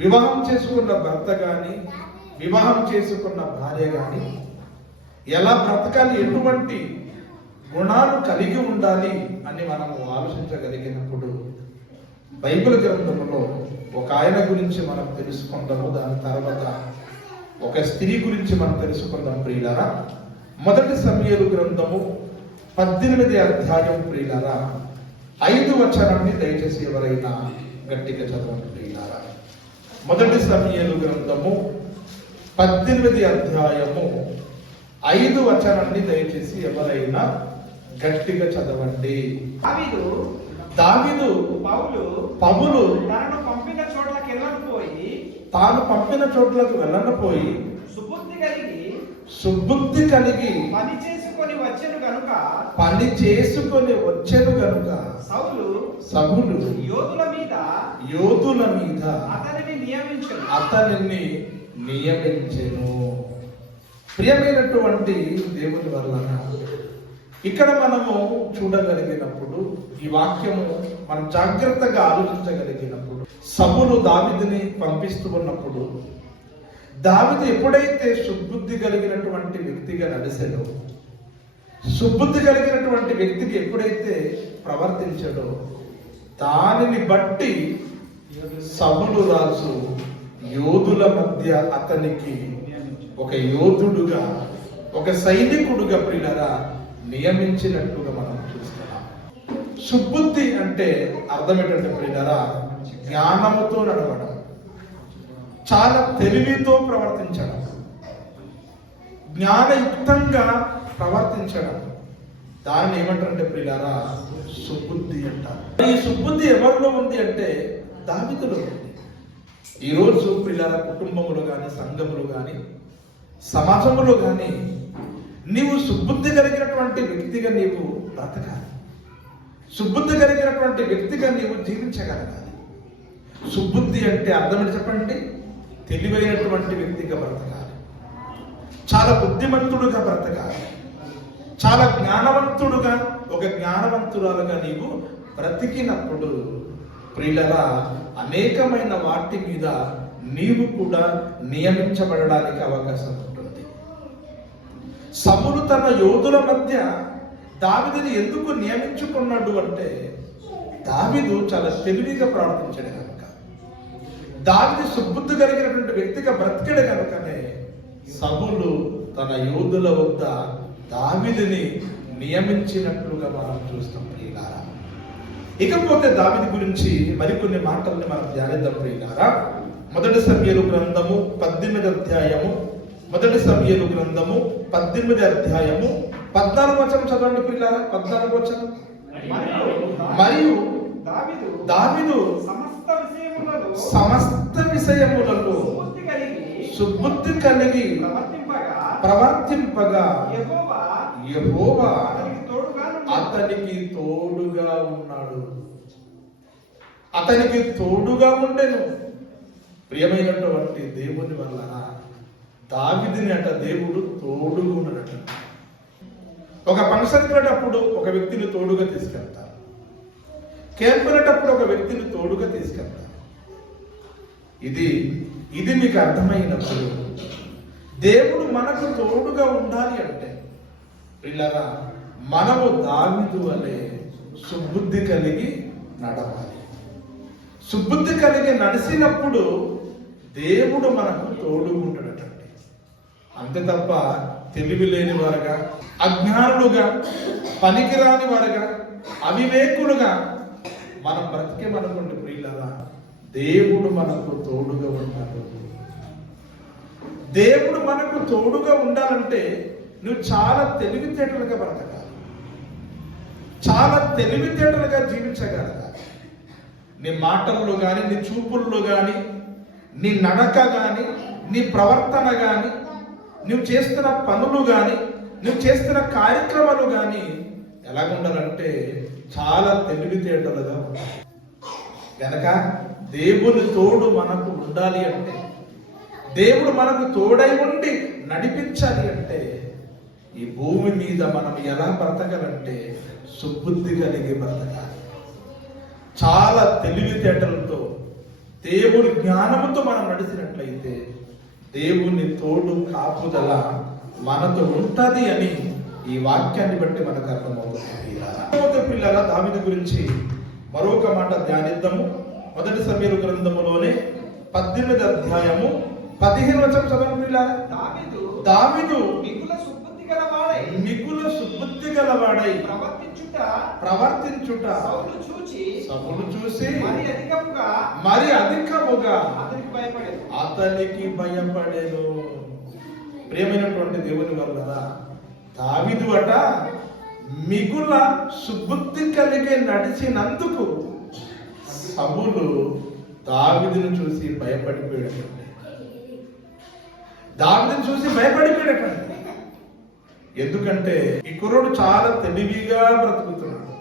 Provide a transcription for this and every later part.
వివాహం చేసుకున్న భర్త కానీ వివాహం చేసుకున్న భార్య కానీ ఎలా బ్రతకాలి, ఎటువంటి గుణాలు కలిగి ఉండాలి అని మనము ఆలోచించగలిగినప్పుడు బైబిల్ గ్రంథంలో ఒక ఆయన గురించి మనం తెలుసుకుందాము. దాని తర్వాత ఒక స్త్రీ గురించి మనం తెలుసుకుందాం ప్రియులారా. మొదటి సమూయేలు గ్రంథము 18వ అధ్యాయం ప్రియులారా 5వ వచనాన్ని దయచేసి ఎవరైనా గట్టిగా చదవండి ప్రియులారా. మొదటి సమూయేలు గ్రంథము 18వ అధ్యాయము 5వ వచనాన్ని దయచేసి ఎవరైనా గట్టిగా చదవండి. దావీదు పౌలు తాను పంపిన చోట్లకు వెళ్ళకపోయి సుబుద్ధి కలిగి పని చేసుకొని వచ్చెను గనుక సౌలు యోధుల మీద అతనిని నియమించెను. ప్రియమైనటువంటి దేవుని వల్ల ఇక్కడ మనము చూడగలిగినప్పుడు, ఈ వాక్యము మనం జాగ్రత్తగా ఆలోచించగలిగినప్పుడు, సౌలు దావీదుని పంపిస్తూ ఉన్నప్పుడు దావీదు ఎప్పుడైతే సుబుద్ధి కలిగినటువంటి వ్యక్తిగా నడిచాడో, సుబుద్ధి కలిగినటువంటి వ్యక్తికి ఎప్పుడైతే ప్రవర్తించాడో, దానిని బట్టి సౌలు రాజు యోధుల మధ్య అతనికి ఒక యోధుడుగా, ఒక సైనికుడుగా ప్రియులారా నియమించినట్టుగా మనం చూస్తున్నాం. సుబుద్ధి అంటే అర్థం ఏంటంటే ప్రియులారా, జ్ఞానముతో నడవడం, చాలా తెలివితో ప్రవర్తించడం, జ్ఞానయుక్తంగా ప్రవర్తించడం, దాన్ని ఏమంటారంటే ప్రియులారా సుబుద్ధి అంటారు. ఈ సుబుద్ధి ఎవరిలో ఉంది అంటే దావీదులో ఉంది. ఈరోజు ప్రియులారా కుటుంబములు కానీ, సంఘములు కానీ, సమాజంలో కానీ నీవు సుబుద్ధి కలిగినటువంటి వ్యక్తిగా నీవు బ్రతకాలి. సుబుద్ధి కలిగినటువంటి వ్యక్తిగా నీవు జీవించగలగాలి. సుబుద్ధి అంటే అర్థం చెప్పండి, తెలివైనటువంటి వ్యక్తిగా బ్రతకాలి, చాలా బుద్ధిమంతుడుగా బ్రతకాలి, చాలా జ్ఞానవంతుడుగా, ఒక జ్ఞానవంతురాలుగా నీవు బ్రతికినప్పుడు ప్రియులరా అనేకమైన వాటి మీద నీవు కూడా నియమించబడడానికి అవకాశం ఉంటుంది. సౌలు తన యోధుల మధ్య దావీదుని ఎందుకు నియమించుకున్నాడు అంటే, దావీదు చాలా తెలివిగా ప్రవర్తించాడు కనుక, దావీదు సుబుద్ధి కలిగినటువంటి వ్యక్తిగా బ్రతికాడు కనుకనే సౌలు తన యోధుల వద్ద దావీదుని నియమించినట్లుగా మనం చూస్తాం ప్రియులారా. ఇకపోతే దావీదు గురించి మరికొన్ని మాటల్ని మనం ధ్యానిద్దాం ప్రియులారా. మొదటి సమూయేలు గ్రంథము 18వ అధ్యాయము, మొదటి సమూయేలు గ్రంథము 18వ అధ్యాయము 14వ వచనం చదవండి ప్రియులారా. 14వ వచనం. మరియు దావీదు సమస్త విషయములలో సుబుద్ధి కలిగి ప్రవర్తింపగా యెహోవా అతనికి తోడుగా ఉన్నాడు. అతనికి తోడుగా ఉండెను. ప్రియమైనటువంటి దేవుని వలన దావీదుని అట దేవుడు తోడుగా ఉన్నాడట. ఒక ఫంక్షన్కి వెళ్ళేటప్పుడు ఒక వ్యక్తిని తోడుగా తీసుకెళ్తారు, క్యాంప్ వెళ్ళేటప్పుడు ఒక వ్యక్తిని తోడుగా తీసుకెళ్తారు. ఇది మీకు అర్థమైనప్పుడు దేవుడు మనకు తోడుగా ఉండాలి అంటే పిల్లరా మనము దావీదు వలె సుబుద్ధి కలిగి నడవాలి. సుబుద్ధి కలిగి నడిచినప్పుడు దేవుడు మనకు తోడుగా ఉంటాడటండి. అంతే తప్ప తెలివి లేని వారుగా, అజ్ఞానులుగా, పనికిరాని వారుగా, అవివేకులుగా మనం బ్రతికేమనుకోండి ప్రియులరా, దేవుడు మనకు తోడుగా ఉంటాడు. దేవుడు మనకు తోడుగా ఉండాలంటే నువ్వు చాలా తెలివితేటలుగా బ్రతకాలి, చాలా తెలివితేటలుగా జీవించగలగాలి. నీ మాటల్లో కానీ, నీ చూపుల్లో కానీ, నీ నడక కానీ, నీ ప్రవర్తన కానీ, నువ్వు చేస్తున్న పనులు కానీ, నువ్వు చేస్తున్న కార్యక్రమాలు కానీ ఎలా ఉండాలంటే చాలా తెలివితేటలుగా ఉండాలి. కనుక దేవుని తోడు మనకు ఉండాలి అంటే, దేవుడు మనకు తోడై ఉండి నడిపించాలి అంటే, ఈ భూమి మీద మనం ఎలా బ్రతకాలంటే సుబుద్ధి కలిగి బ్రతకాలి. చాలా తెలివితేటలతో దేవుని జ్ఞానముతో మనం నడిచినట్లయితే దేవుని తోడు కాపుదల మనతో ఉంటది అని ఈ వాక్యాన్ని బట్టి మనకు అర్థమవుతుంది. పిల్లల దావీదు గురించి మరొక మాట ధ్యానిద్దాము. మొదటి సమూయేలు గ్రంథములోనే 18వ అధ్యాయము 15వ వచనం చదవండి పిల్లల. దావీదు మిగుల సుబుద్ధి గలవాడై ప్రవర్తించుట సౌలు చూసి మరి అధికముగా అతనికి భయపడేను. ప్రియమైనటువంటి దేవుని వల్ల దావీదు అట మిగుల సుబుద్ధి కలిగి నడిచినందుకు సౌలు దావీదును చూసి భయపడిపోయాడు. దావీదును చూసి భయపడిపోయాడు. ఎందుకంటే ఈ కుర్రోడు చాలా తెలివిగా బ్రతుకుతున్నాడు,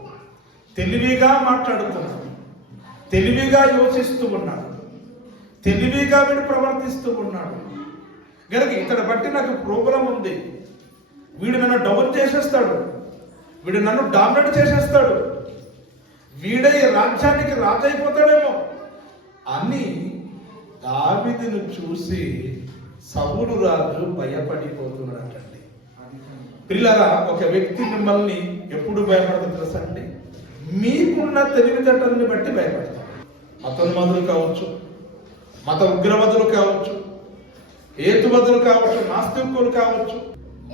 తెలివిగా మాట్లాడుతున్నాడు, తెలివిగా యోచిస్తూ ఉన్నాడు, తెలివిగా వీడు ప్రవర్తిస్తూ ఉన్నాడు. గనక ఇతడు బట్టి నాకు ప్రోగ్రాం ఉంది, వీడు నన్ను డౌన్ చేసేస్తాడు, వీడు నన్ను డామినేట్ చేసేస్తాడు, వీడే రాజ్యానికి రాజు అయిపోతాడేమో అని దావీదును చూసి సౌలు రాజు భయపడిపోతున్నాడండి. పిల్లరా, ఒక వ్యక్తి మిమ్మల్ని ఎప్పుడు భయపడతాడు తెలుసా అండి? మీకున్న తెలివితేటల్ని బట్టి భయపడతాడు. మతోన్మాదులు కావచ్చు, మత ఉగ్రవాదులు కావచ్చు, హేతువాదులు కావచ్చు, నాస్తికులు కావచ్చు,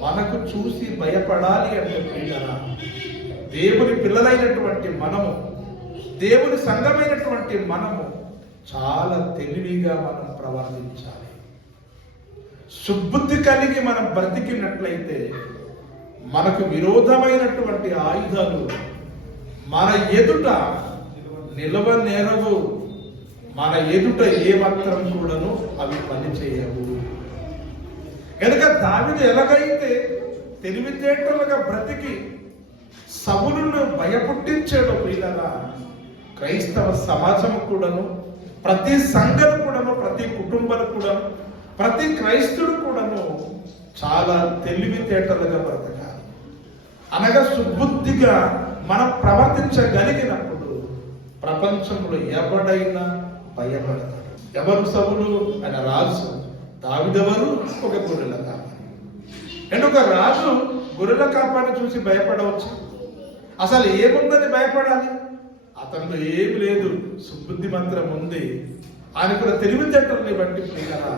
మనకు చూసి భయపడాలి అంటే పిల్లరా, దేవుని పిల్లలైనటువంటి మనము, దేవుని సంఘమైనటువంటి మనము చాలా తెలివిగా మనం ప్రవర్తించాలి. సుబుద్ధి కలిగి మనం బ్రతికినట్లయితే మనకు విరోధమైనటువంటి ఆయుధాలు మన ఎదుట నిలవనేరవు, మన ఎదుట ఏ మాత్రం కూడాను అవి పని చేయవు. కనుక దావీదు ఎలాగైతే తెలివితేటలుగా బ్రతికి సౌలును భయపుట్టించాడు ప్రియులారా, క్రైస్తవ సమాజం కూడాను, ప్రతి సంఘం కూడాను, ప్రతి కుటుంబం కూడాను, ప్రతి క్రైస్తవుడు కూడాను చాలా తెలివితేటలుగా బ్రతకాలి. అనగా సుబుద్ధిగా మనం ప్రవర్తించగలిగినప్పుడు ప్రపంచంలో ఎవడైనా భయపడతాడు. ఎవరు సౌలు? ఆయన రాజు. దావీదెవరు? ఒక గొర్రెల కాపరి. అండ్ ఒక రాజు గొర్రెల కాపరిని చూసి భయపడవచ్చు. అసలు ఏముందని భయపడాలి? అతనిలో ఏమి లేదు, సుబుద్ధి మాత్రం ఉంది. ఆయనకున్న తెలివితేటల్ని బట్టి ప్రియులారా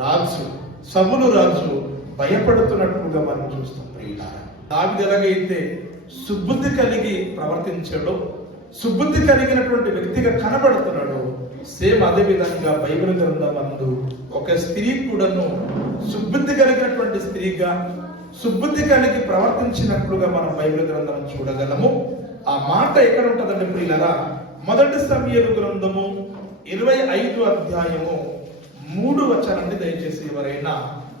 రాజు, సౌలు రాజు భయపడుతున్నట్టుగా మనం చూస్తాం ప్రియులారా. దావీదు ఎలాగైతే సుబుద్ధి కలిగి ప్రవర్తించాడో, సుబుద్ధి కలిగినటువంటి వ్యక్తిగా కనబడుతున్నాడు, సేమ్ అదే విధంగా బైబిల్ గ్రంథమందు ఒక స్త్రీ కూడాను సుబుద్ధి కలిగినటువంటి స్త్రీగా, సుబుద్ధి కలిగి ప్రవర్తించినట్లుగా మనం బైబిల్ గ్రంథం చూడగలము. ఆ మాట ఎక్కడ ఉంటుందండి ప్రియులారా? మొదటి సమూయేలు గ్రంథము 25వ అధ్యాయము 3వ వచనాన్ని దయచేసి ఎవరైనా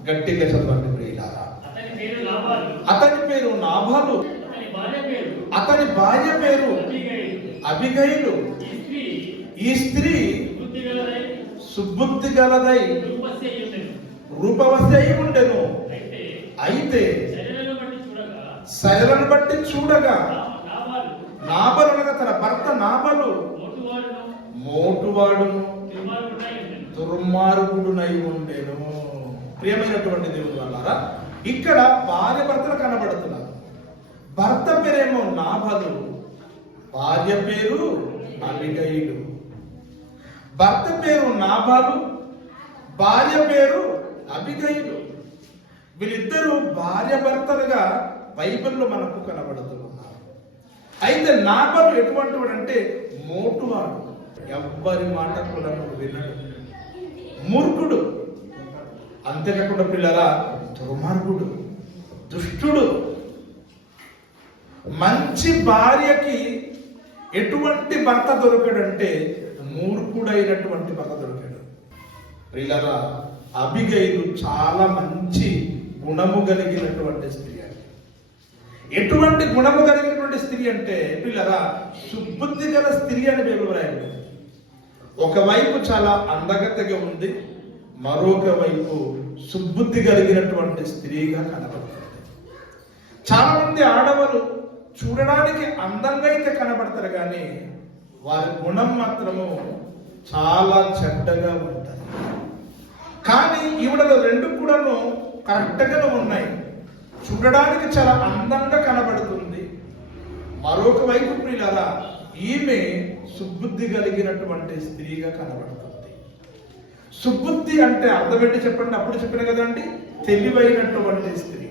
గట్టిగా చదవండి ప్రియులారా. అతని పేరు నాబాలు, అతని భార్య పేరు అబిగైలు. ఈ స్త్రీ సుబుద్ధి గలదై రూపవతి అయి ఉండెను. అయితే శైలను బట్టి చూడగా నాబలు అనగా తన భర్త నాబలు మోటువాడును దుర్మార్గుడునై ఉండెను. ప్రియమైనటువంటి దేవుని వల్ల ఇక్కడ భార్య భర్తలు కనబడుతున్నారు. భర్త పేరేమో నాబలు, భార్య పేరు అబిగైలు. భర్త పేరు నాబాలు, భార్య పేరు అబిగైలు. వీళ్ళిద్దరూ భార్య భర్తలుగా బైబిల్లో మనకు కనబడుతున్నారు. అయితే నాబాలు ఎటువంటి వాడు అంటే మోటువాడు, ఎవ్వరి మాట కూడా వినడు, మూర్ఖుడు, అంతేకాకుండా పిల్లరా దుర్మార్గుడు, దుష్టుడు. మంచి భార్యకి ఎటువంటి భర్త దొరకడంటే మూర్ఖుడైనటువంటి భర్త దొరికాడు. పిల్లరా అబిగైలు చాలా మంచి గుణము కలిగినటువంటి స్త్రీ. ఎటువంటి గుణము కలిగినటువంటి స్త్రీ అంటే పిల్లరా సుబుద్ధి గల స్త్రీ అని బైబిల్ రాయండి. ఒకవైపు చాలా అందగతగా ఉంది, మరొక వైపు సుబుద్ధి కలిగినటువంటి స్త్రీగా కనబడుతుంది. చాలా మంది ఆడవారు చూడడానికి అందంగా అయితే కనబడతారు, కానీ వారి గుణం మాత్రము చాలా చెడ్డగా ఉంటుంది. కానీ ఈవిడలో రెండు కూడాను కరెక్ట్గానే ఉన్నాయి. చూడడానికి చాలా అందంగా కనబడుతుంది. మరొక వైపు ప్రియులారా, ఈమె సుబుద్ధి కలిగినటువంటి స్త్రీగా కనబడుతుంది. సుబుద్ధి అంటే అర్థం ఏంటి చెప్పండి? అప్పుడు చెప్పిన కదండి, తెలివైనటువంటి స్త్రీ,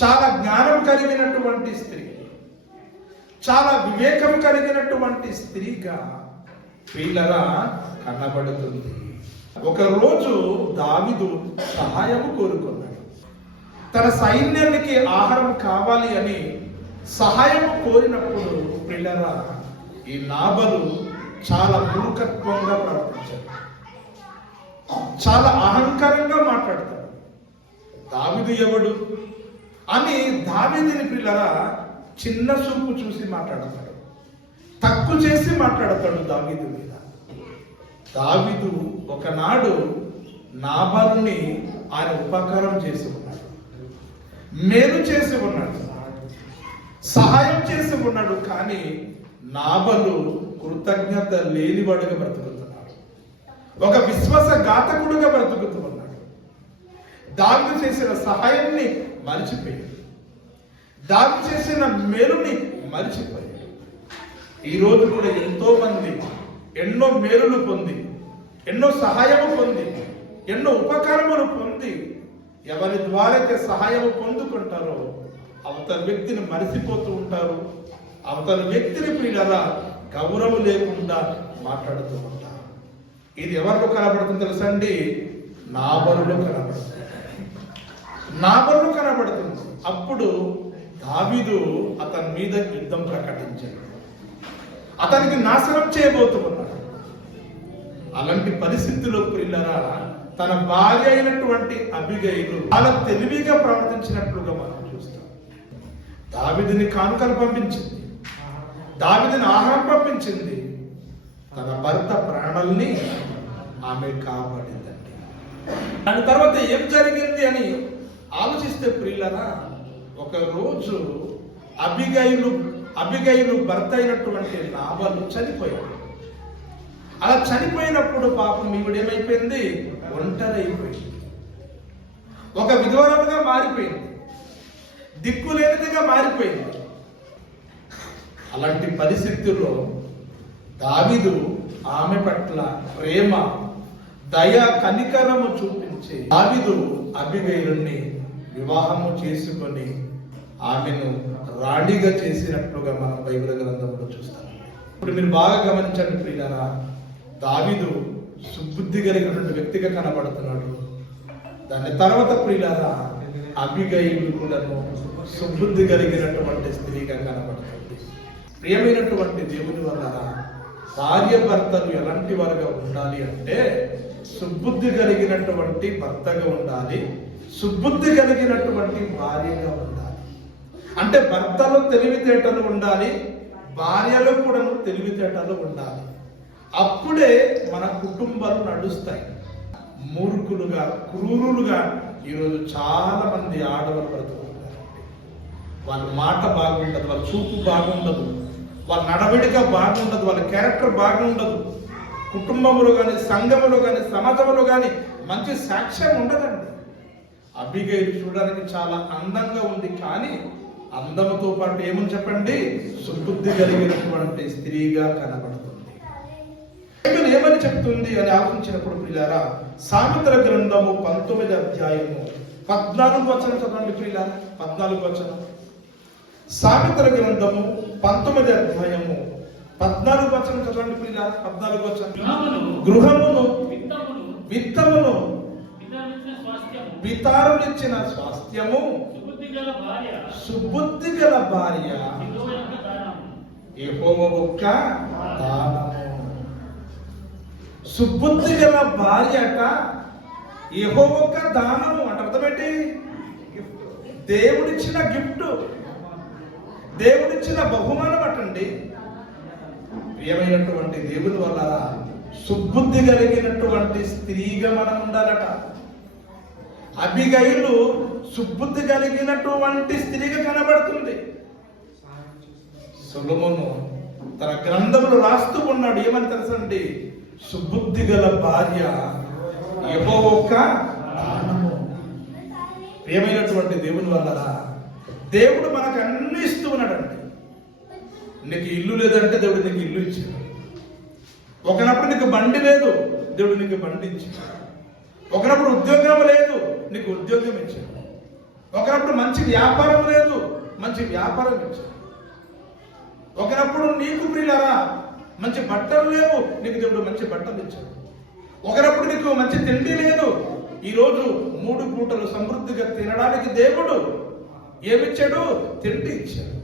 చాలా జ్ఞానం కలిగినటువంటి స్త్రీ, చాలా వివేకం కలిగినటువంటి స్త్రీగా ప్రియులారా కనబడుతుంది. ఒకరోజు దావీదు సహాయం కోరుకున్నాడు. తన సైన్యానికి ఆహారం కావాలి అని సహాయం కోరినప్పుడు ప్రియులారా, ఈ నాబలు చాలా మూర్ఖత్వంగా ప్రవర్తించాడు. చాలా అహంకారంగా మాట్లాడతాడు. దావీదు ఎవడు అని దావీదుని ప్రియులారా చిన్న చూపు చూసి మాట్లాడతాడు, తక్కువ చేసి మాట్లాడతాడు దావీదు మీద. దావీదు ఒకనాడు నాబాలుని ఆయన ఉపకారం చేసి ఉన్నాడు, మేలు చేసి ఉన్నాడు, సహాయం చేసి ఉన్నాడు. కానీ నాబలు కృతజ్ఞత లేనివాడుగా బ్రతుకుతున్నాడు, ఒక విశ్వాసఘాతకుడుగా బ్రతుకుతూ ఉన్నాడు. దావీదు చేసిన సహాయాన్ని మరిచిపోయాడు, దావీదు చేసిన మేలుని మరిచిపోయాడు. ఈ రోజు కూడా ఎంతో మంది ఎన్నో మేలులు పొంది, ఎన్నో సహాయము పొంది, ఎన్నో ఉపకారములు పొంది, ఎవరి ద్వారా అయితే సహాయం పొందుకుంటారో అవతల వ్యక్తిని మరిచిపోతూ ఉంటారు. అవతల వ్యక్తిని ప్రియులారా గౌరవం లేకుండా మాట్లాడుతూ ఉంటారు. ఇది ఎవరిలో కనబడుతుంది తెలుసా అండి? నాబలులో కనబడుతుంది, నాబలులో కనబడుతుంది. అప్పుడు దావీదు అతని మీద యుద్ధం ప్రకటించాడు, అతనికి నాశనం చేయబోతూ ఉన్నాడు. అలాంటి పరిస్థితుల్లో ప్రియులారా తన భార్య అయినటువంటి అబిగయీలు చాలా తెలివిగా ప్రవర్తించినట్లుగా మనం చూస్తాం. దావీదుని కానుకలు పంపించింది, దావీదుని ఆహారం పంపించింది, తన భర్త ప్రాణాలని ఆమె కాపాడిందండి. దాని తర్వాత ఏం జరిగింది అని ఆలోచిస్తే ప్రియులారా, ఒక రోజు అబిగయీలు భర్త అయినటువంటి నాబాలు చనిపోయాడు. అలా చనిపోయినప్పుడు పాపం ఈవిడేమైపోయింది? ఒంటరి అయిపోయింది, ఒక విధవరాలుగా మారిపోయింది, దిక్కులేనిదిగా మారిపోయింది. అలాంటి పరిస్థితుల్లో దావీదు ఆమె పట్ల ప్రేమ, దయ, కనికరము చూపించి దావీదు అబిగయీలుని వివాహము చేసుకొని ఆమెను రాణిగా చేసినట్లుగా మనం బైబిల్ గ్రంథంలో చూస్తాం. ఇప్పుడు మీరు బాగా గమనించండి ప్రియులారా, దావీదు సుబుద్ధి కలిగినటువంటి వ్యక్తిగా కనబడుతున్నాడు. దాని తర్వాత ప్రియులారా అబిగయీలు కూడాను సుబుద్ధి కలిగినటువంటి స్త్రీగా కనబడుతుంది. ప్రియమైనటువంటి దేవుని వల్ల భార్య భర్తలు ఎలాంటి వారుగా ఉండాలి అంటే సుబుద్ధి కలిగినటువంటి భర్తగా ఉండాలి, సుబుద్ధి కలిగినటువంటి భార్యగా ఉండాలి. అంటే భర్తలో తెలివితేటలు ఉండాలి, భార్యలో కూడా తెలివితేటలు ఉండాలి. అప్పుడే మన కుటుంబాలు నడుస్తాయి. మూర్ఖులుగా, క్రూరులుగా ఈరోజు చాలా మంది ఆడవాళ్ళు బ్రతుకుతున్నారు. వాళ్ళ మాట బాగుండదు, వాళ్ళ చూపు బాగుండదు, వాళ్ళ నడవడిక బాగుండదు, వాళ్ళ క్యారెక్టర్ బాగుండదు. కుటుంబంలో కానీ, సంఘములో కానీ, సమాజంలో కానీ మంచి సాక్ష్యం ఉండదండి. అబిగయీలు చూడడానికి చాలా అందంగా ఉంది, కానీ అందముతో పాటు ఏమని చెప్పండి? సుబుద్ధి కలిగినటువంటి స్త్రీగా కనబడుతుంది. బైబిల్ ఏమని చెప్తుంది అని ఆలోచించినప్పుడు ప్రియులారా, సామెతల గ్రంథము 19వ అధ్యాయము 14వ వచనం చదవండి ప్రియులారా. 14వ వచనం. సామెతల గ్రంథము 19వ అధ్యాయము 14వ వచనం చదవండి ప్రియులారా. 14వ వచనం. గృహమును విత్తమును పితారులిచ్చిన స్వాస్థ్యము సుబుద్ధి గల భార్య యెహోవా యొక్క దానము. సుబుద్ధి గల భార్య అట యెహోవా యొక్క దానము అంటే అర్థమేంటి? దేవుడిచ్చిన గిఫ్ట్, దేవుడిచ్చిన బహుమానం అటండి. ప్రియమైనటువంటి దేవుని వల్ల సుబుద్ధి కలిగినటువంటి స్త్రీగా మనం ఉండాలట. అబిగయీలు సుబుద్ధి కలిగినటువంటి స్త్రీగా కనబడుతుంది. సొలొమోను తన గ్రంథములు రాస్తూ ఉన్నాడు, ఏమని తెలుసండి? సుబుద్ధి గల భార్య యెహోవా యొక్క దానము. ప్రియమైనటువంటి దేవుని వల్ల దేవుడు మనకు అన్ని ఇస్తూ ఉన్నాడండి. నీకు ఇల్లు లేదంటే దేవుడు నీకు ఇల్లు ఇచ్చాడు. ఒకనప్పుడు నీకు బండి లేదు, దేవుడు నీకు బండి ఇచ్చాడు. ఒకనప్పుడు ఉద్యోగం లేదు, నీకు ఉద్యోగం ఇచ్చాడు. ఒకనప్పుడు మంచి వ్యాపారం లేదు, మంచి వ్యాపారం ఇచ్చాడు. ఒకనప్పుడు నీకు ప్రియులారా మంచి బట్టలు లేవు, నీకు దేవుడు మంచి బట్టలు ఇచ్చాడు. ఒకనప్పుడు నీకు మంచి తిండి లేదు, ఈరోజు 3 పూటలు సమృద్ధిగా తినడానికి దేవుడు ఏమిచ్చాడు? తిండి ఇచ్చాడు.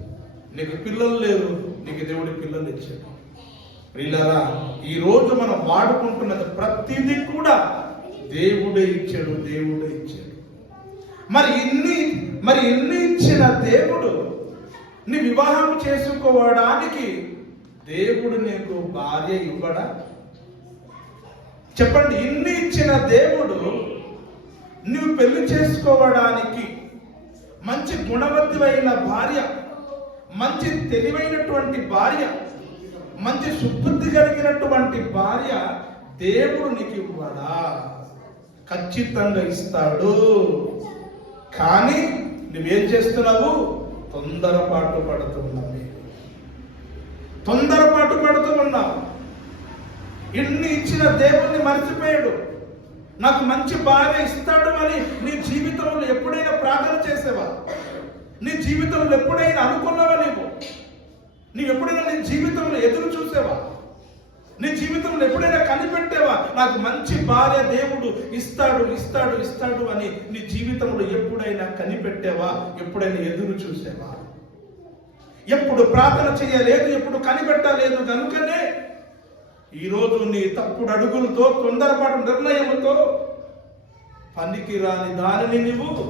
నీకు పిల్లలు లేరు, నీకు దేవుడి పిల్లలు ఇచ్చాడు. ప్రియులారా, ఈరోజు మనం వాడుకుంటున్నది ప్రతిదీ కూడా దేవుడే ఇచ్చాడు, దేవుడే ఇచ్చాడు. మరి ఇన్ని ఇచ్చిన దేవుడు నీ వివాహం చేసుకోవడానికి దేవుడు నీకు భార్య ఇవ్వడా? చెప్పండి. ఇన్ని ఇచ్చిన దేవుడు నువ్వు పెళ్లి చేసుకోవడానికి మంచి గుణవత్తమైన భార్య, మంచి తెలివైనటువంటి భార్య, మంచి సుబుద్ధి కలిగినటువంటి భార్య దేవుడు నీకు ఇవ్వడా? ఖచ్చితంగా ఇస్తాడు. కానీ నువ్వేం చేస్తున్నావు? తొందరపాటు పడుతున్నావు. తొందరపాటు పడుతూ ఉన్నావు. ఇన్ని ఇచ్చిన దేవుణ్ణి మర్చిపోయాడు. నాకు మంచి భార్య ఇస్తాడు అని నీ జీవితంలో ఎప్పుడైనా ప్రార్థన చేసేవా? నీ జీవితంలో ఎప్పుడైనా అనుకున్నావా? నీవు ఎప్పుడైనా నీ జీవితంలో ఎదురు చూసేవా? నీ జీవితంలో ఎప్పుడైనా కనిపెట్టేవా? నాకు మంచి భార్య దేవుడు ఇస్తాడు ఇస్తాడు ఇస్తాడు అని నీ జీవితంలో ఎప్పుడైనా కనిపెట్టేవా? ఎప్పుడైనా ఎదురు చూసేవా? ఎప్పుడు ప్రార్థన చేయలేదు, ఎప్పుడు కనిపెట్టలేదు. కనుకనే ఈరోజు నీ తప్పుడు అడుగులతో, తొందరపాటు నిర్ణయంతో పనికిరాని దానిని నువ్వు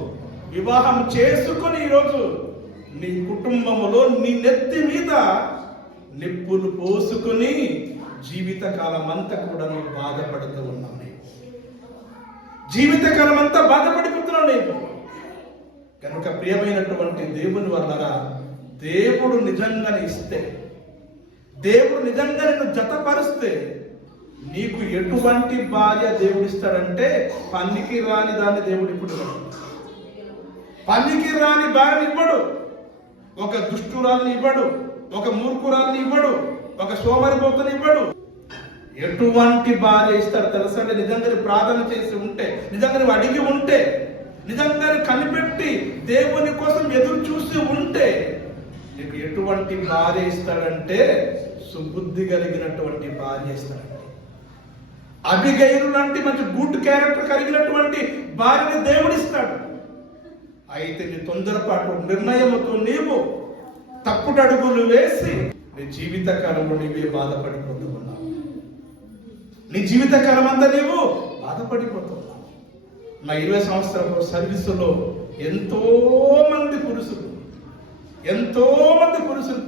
వివాహం చేసుకొని ఈరోజు నీ కుటుంబములో నీ నెత్తి మీద నిప్పులు పోసుకుని జీవితకాలం అంతా కూడా నువ్వు బాధపడుతూ ఉన్నావు. జీవితకాలం అంతా బాధపడిపోతున్నావు నీవు. కనుక ప్రియమైనటువంటి దేవుని వల్లరా, దేవుడు నిజంగానే ఇస్తే, దేవుడు నిజంగా నిన్ను జతపరిస్తే నీకు ఎటువంటి భార్య దేవుడు ఇస్తాడంటే పనికి రాని దాన్ని దేవుడు ఇప్పుడు పనికి రాని భార్యని ఇవ్వడు. ఒక దుష్టురాల్ని ఇవ్వడు, ఒక మూర్ఖురాల్ని ఇవ్వడు, ఒక సోమరిపోతుని ఇవ్వడు. ఎటువంటి భార్య ఇస్తాడు తెలుసా? నిజంగా ప్రార్థన చేసి ఉంటే, నిజంగా అడిగి ఉంటే, నిజంగా కనిపెట్టి దేవుని కోసం ఎదురు చూసి ఉంటే నీకు ఎటువంటి భార్య ఇస్తాడంటే సుబుద్ధి కలిగినటువంటి భార్య ఇస్తాడండి. అబిగయలు లాంటి మంచి గుడ్ క్యారెక్టర్ కలిగినటువంటి భార్యని దేవుడు ఇస్తాడు. అయితే నీ తొందరపాటు నిర్ణయంతో నీవు తప్పుడు అడుగులు వేసి నీ జీవితకాలంలో నీవే బాధపడిపోతూ ఉన్నావు. నీ జీవితకాలం అంతా నీవు బాధపడిపోతున్నావు. నా 20 సంవత్సరాల సర్వీసులో ఎంతో మంది పురుషులు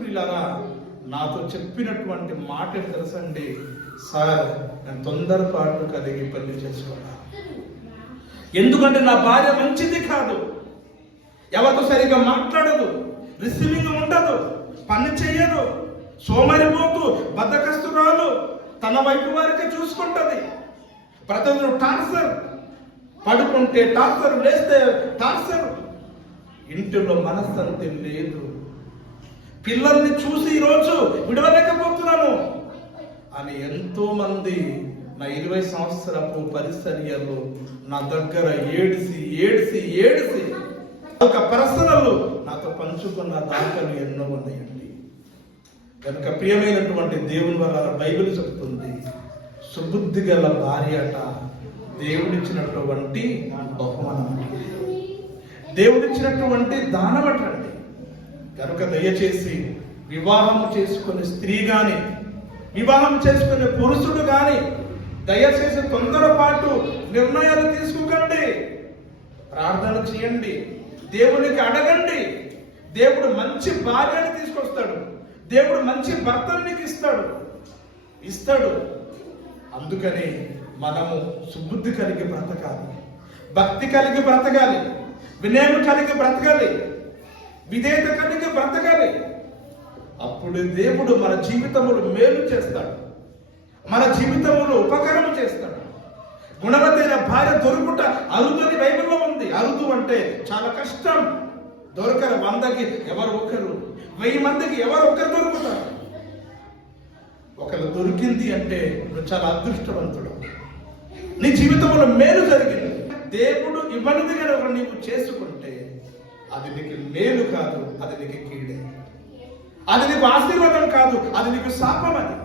పిల్లరా నాతో చెప్పినటువంటి మాట తెలుసండి, సార్ నేను తొందరపాటు కలిగి పెళ్లి చేసుకోవాలి. ఎందుకంటే నా భార్య మంచిది కాదు, ఎవరితో సరిగా మాట్లాడదు, రిసీవింగ్ ఉండదు, పని చెయ్యదు, సోమరిపోతూ బద్ధకస్తురాలు, తన వైపు వారికి చూసుకుంటది, ప్రతిరోజు టార్చర్, పడుకుంటే టార్చర్, లేస్తే టార్చర్, ఇంటిలో మనశ్శాంతి లేదు. పిల్లల్ని చూసి ఈరోజు విడవలేకపోతున్నాను అని ఎంతో మంది నా 20 సంవత్సరపు పరిచర్యలో నా దగ్గర ఏడిసి ఒక పర్సనల్ నాతో పంచుకున్న దాఖలు ఎన్నో ఉన్నాయండి. కనుక ప్రియమైనటువంటి దేవుని వల్ల బైబిల్ చెప్తుంది, సుబుద్ధి గల భార్య అట దేవుడిచ్చినటువంటి బహుమానం, దేవుడిచ్చినటువంటి దానమటండి. కనుక దయచేసి వివాహం చేసుకునే స్త్రీ గాని, వివాహం చేసుకునే పురుషుడు గాని దయచేసి తొందరపాటు నిర్ణయాలు తీసుకోకండి. ప్రార్థన చేయండి, దేవునికి అడగండి. దేవుడు మంచి భార్యని తీసుకొస్తాడు, దేవుడు మంచి భర్తను నీకు ఇస్తాడు. అందుకని మనము సుబుద్ధి కలిగి బ్రతకాలి, భక్తి కలిగి బ్రతకాలి, వినయం కలిగి బ్రతకాలి, విధేయత కలిగి బ్రతకాలి. అప్పుడు దేవుడు మన జీవితములు మేలు చేస్తాడు. మన జీవితంలో ఉపకారం చేస్తాడు. గుణవతైన భార్య దొరుకుట అరుదు అని బైబిల్లో ఉంది. అరుదు అంటే చాలా కష్టం. దొరకరు. 100కి ఎవరు ఒకరు, 1000 మందికి ఎవరు ఒకరు దొరుకుతారు. ఒకరు దొరికింది అంటే నువ్వు చాలా అదృష్టవంతుడు. నీ జీవితంలో మేలు జరిగింది. దేవుడు ఇవ్వనిది కనుక నీవు చేసుకుంటే అది నీకు మేలు కాదు, అది నీకు కీడే. అది నీకు ఆశీర్వాదం కాదు, అది నీకు శాపమని.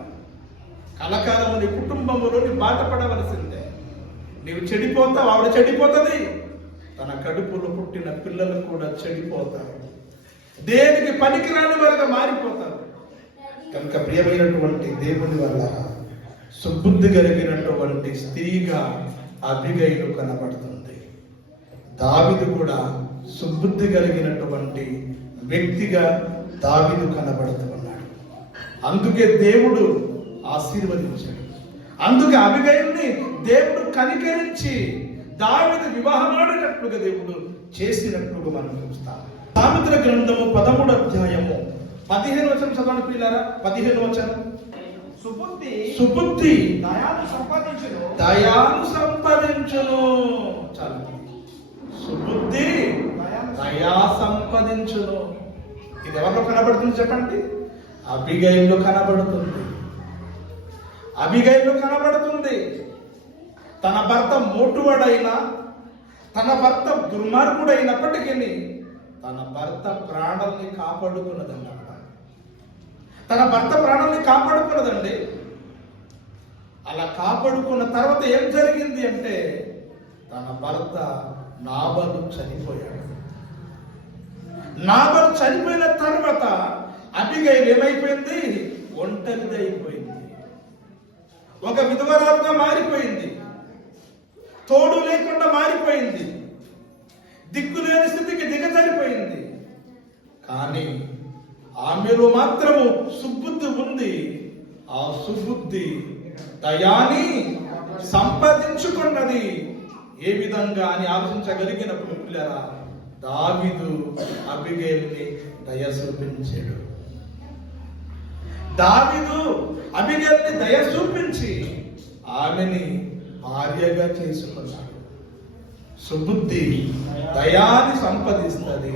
కలకాలము నీ కుటుంబంలో నీ బాధపడవలసిందే. నీవు చెడిపోతావు, ఆవిడ చెడిపోతుంది, తన కడుపులో పుట్టిన పిల్లలు కూడా చెడిపోతారు, దేనికి పనికిరాని వారుగా మారిపోతారు. కనుక ప్రియమైనటువంటి దేవుని వల్ల సుబుద్ధి కలిగినటువంటి స్త్రీగా అబిగైలు కనబడుతుంది. దావీదు కూడా సుబుద్ధి కలిగినటువంటి వ్యక్తిగా దావీదు కనబడుతున్నాడు. అందుకే దేవుడు ఆశీర్వదించాడు. అందుకే అబిగైలుని దేవుడు కనికరించి దావీదు వివాహమాడినట్లుగా దేవుడు చేసినట్లుగా మనం చూస్తాం. సామెతల గ్రంథము 13వ అధ్యాయము 15వ వచనం చదవండి పిల్లరా. 15వ వచనం. సుబుద్ధి దయాను సంపాదించును. చాలు. సుబుద్ధి దయా సంపాదించును. ఇది ఎవరిలో కనబడుతుంది చెప్పండి? అబిగైలులో కనబడుతుంది. అబిగైలు కనబడుతుంది. తన భర్త మోటువాడైనా, తన భర్త దుర్మార్గుడైనప్పటికీ తన భర్త ప్రాణాలని కాపాడుకున్నదన్నమాట. తన భర్త ప్రాణాలని కాపాడుకున్నదండి. అలా కాపాడుకున్న తర్వాత ఏం జరిగింది అంటే తన భర్త నాబలు చనిపోయాడు. నాబలు చనిపోయిన తర్వాత అబిగైలు ఏమైపోయింది? ఒంటరిది అయిపోయింది. ఒక విధవరాలుగా మారిపోయింది. తోడు లేకుండా మారిపోయింది. దిక్కులేని స్థితికి దిగజారిపోయింది. కానీ ఆమెలో మాత్రము సుబుద్ధి ఉంది. ఆ సుబుద్ధి దయాని సంపాదించుకున్నది. ఏ విధంగా అని ఆలోచించగలిగినప్పుడు పిల్లరా, దావీదు అబిగైలుని దయ చూపించాడు. దావీదు అబిగైలుని దయ చూపించి ఆమెని భార్యగా చేసుకున్నాడు. సుబుద్ధి దయాన్ని సంపాదిస్తుంది.